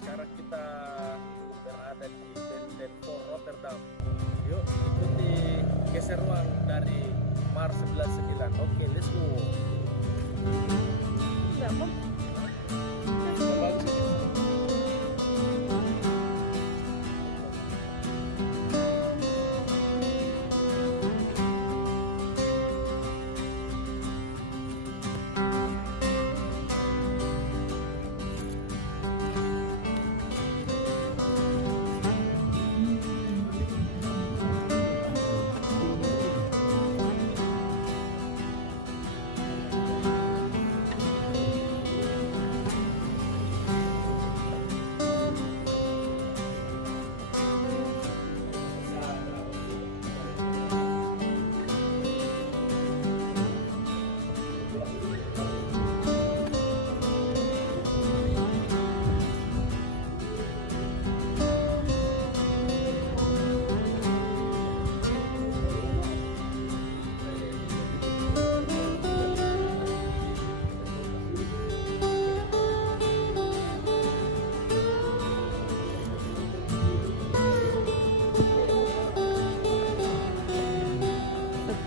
Sekarang kita berada di Den Rotterdam. Yuk ikuti keseruan dari Mars 99. Oke, let's go. Enggak mau.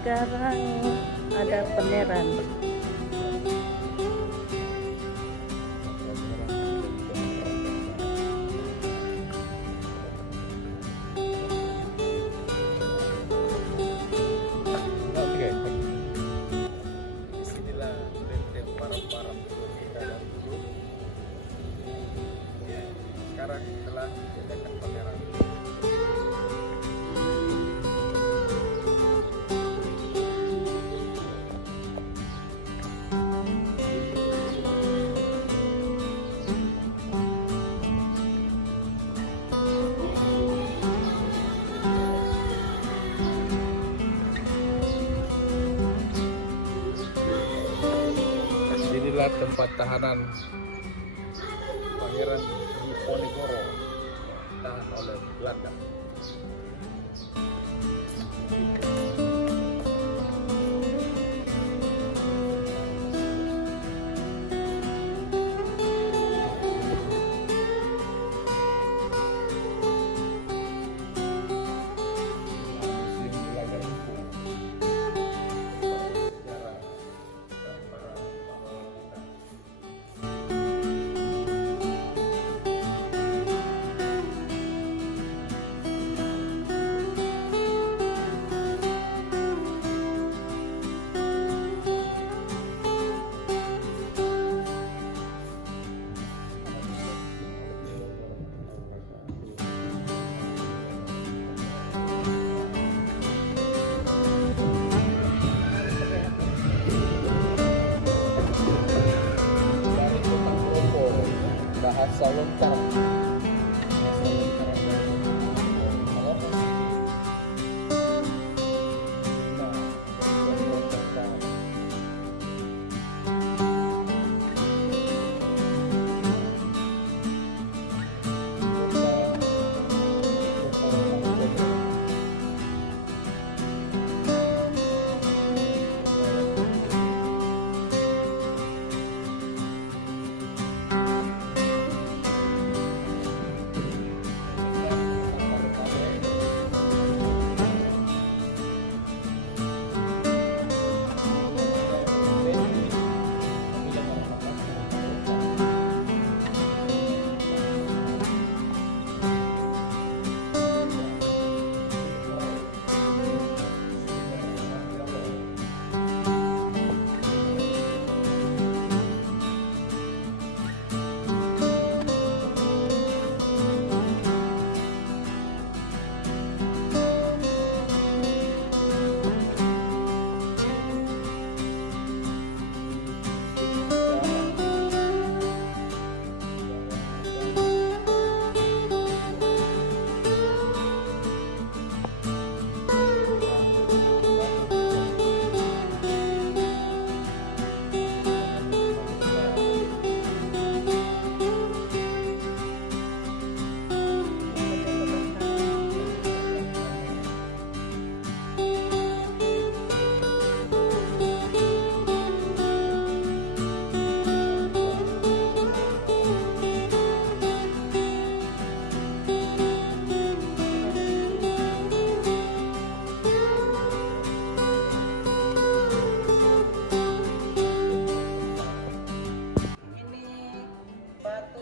Sekarang ada pameran. Disinilah benteng barang-barang kita dan dulu. Sekarang telah dekat pameran. Inilah tempat tahanan Pangeran Diponegoro ditahan oleh Belanda. Museum Belaga Info. Sejarah dan para pahlawan kita. Dari kota Maroko, bahasa lontar. Bahasa lontar dari Maroko. Nah, dari Rotterdam.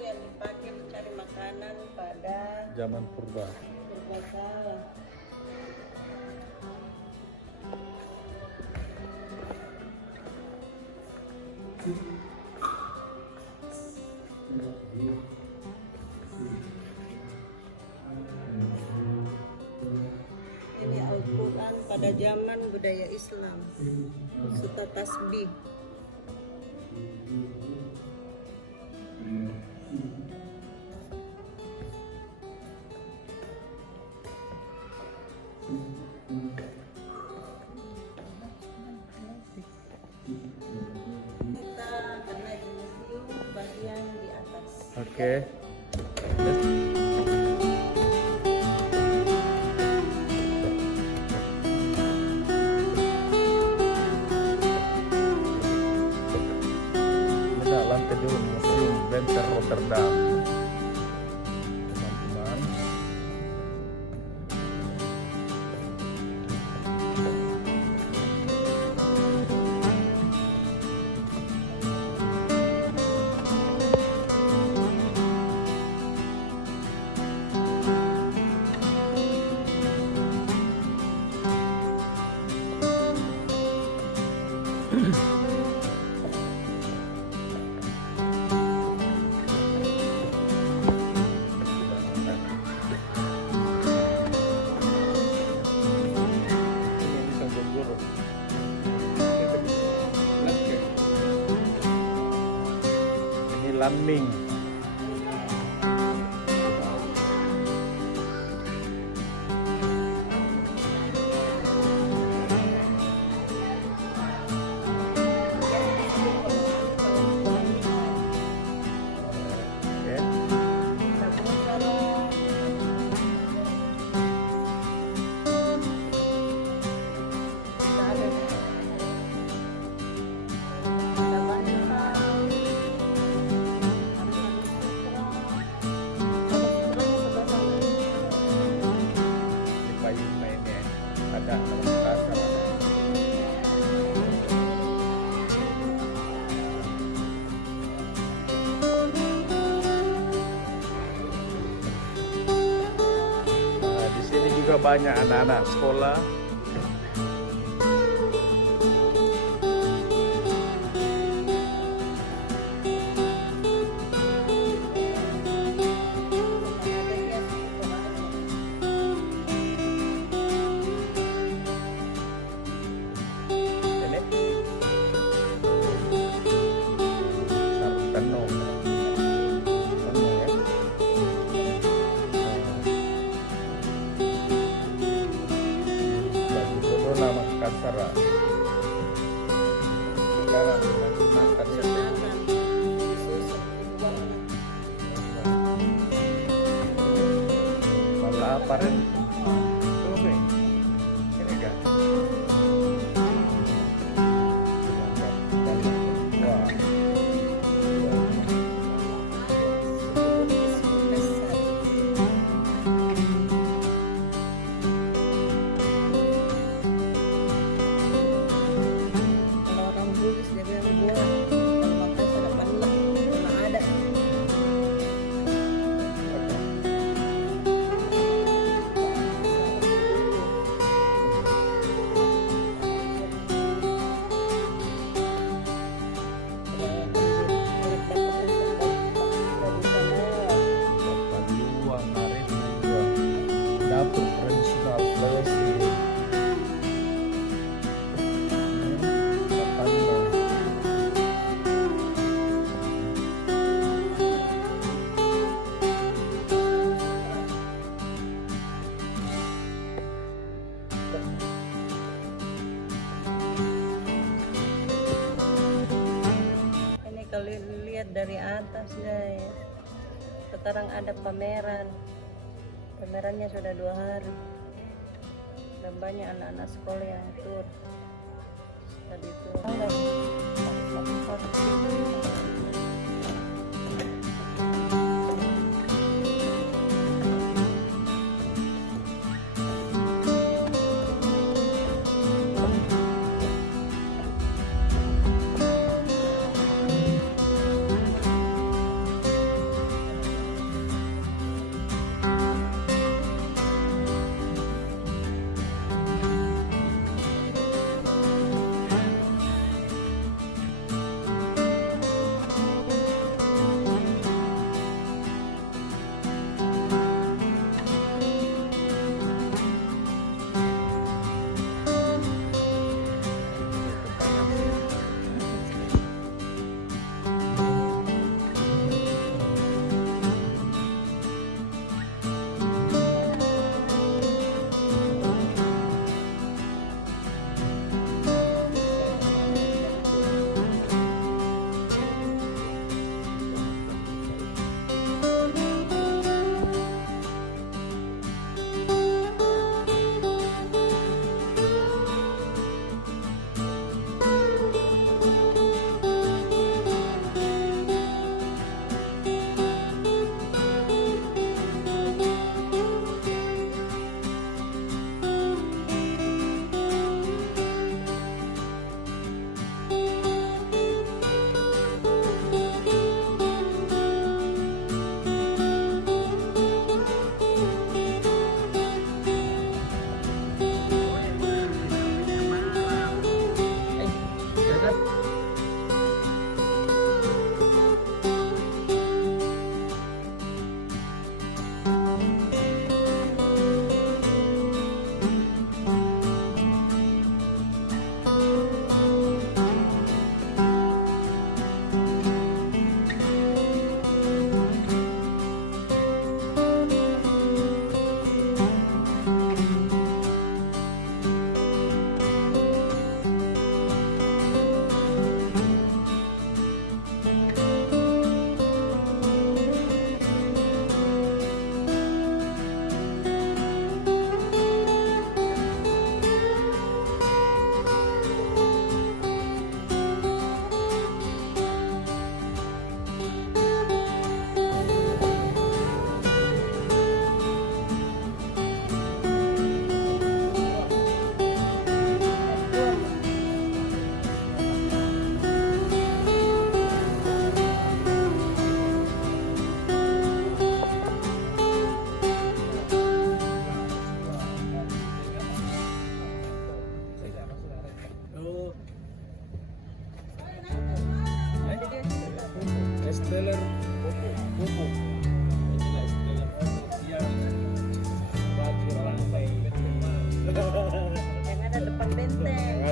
yang dipakai mencari makanan pada zaman purba. purbakala. Ini Al-Quran pada zaman budaya Islam. Suta tasbih. Kita akan naik museum bagian di atas. Oke. Ini lantai 2 Museum Benter Rotterdam. Teman-teman. Ini landing. Oke. Di payung ini ada dalam kasar. Nah, di sini juga banyak anak-anak sekolah. Ini sarung tenung. Tenung ya. Baju corona Makassar. Sekarang makan ya. Malah apa Ren? Tuh nih. Ini kan. Wah. Kalau orang Bugis dia bilang buah, kalau Makassar ada pandang, mana ada. Paduan, Marin juga. Dapur tradisional Sulawesi. Patano. Ini kalau lihat dari atas guys, sekarang ada pameran. Pamerannya sudah 2 hari. Dan banyak anak-anak sekolah yang tur. Tadi itu.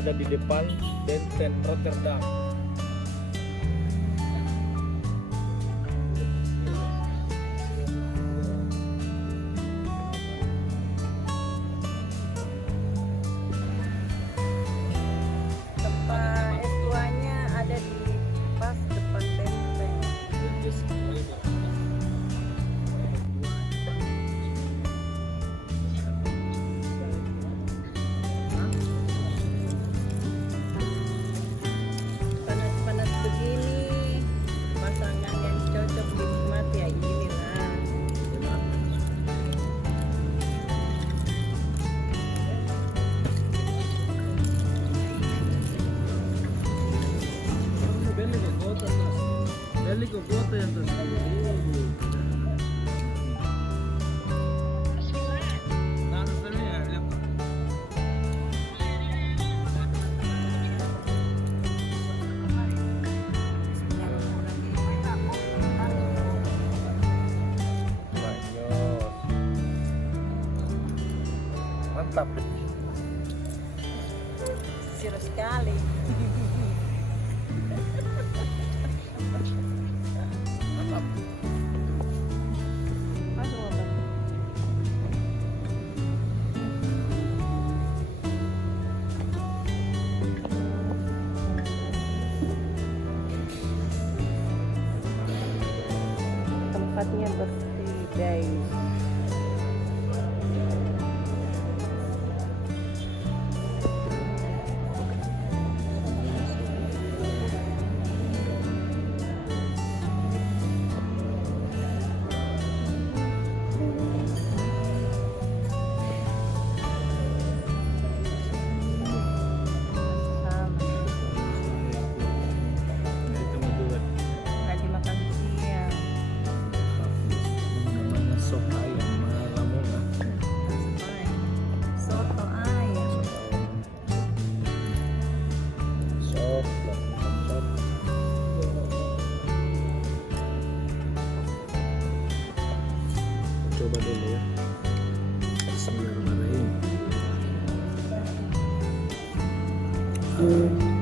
berada di depan benteng Rotterdam. Tempat S2-nya ada di pas depan benteng. Panas-panas begini, masakan yang cocok dinikmati ya inilah. Belliko kota yang mantap. Seru sekali. Mantap. Masuk apa? Tempatnya bersih guys. Lagi makan siang. Namanya sop ayam Lamongan. Soto ayam. Sop. Coba dulu ya. Bismillahirrahmanirrahim.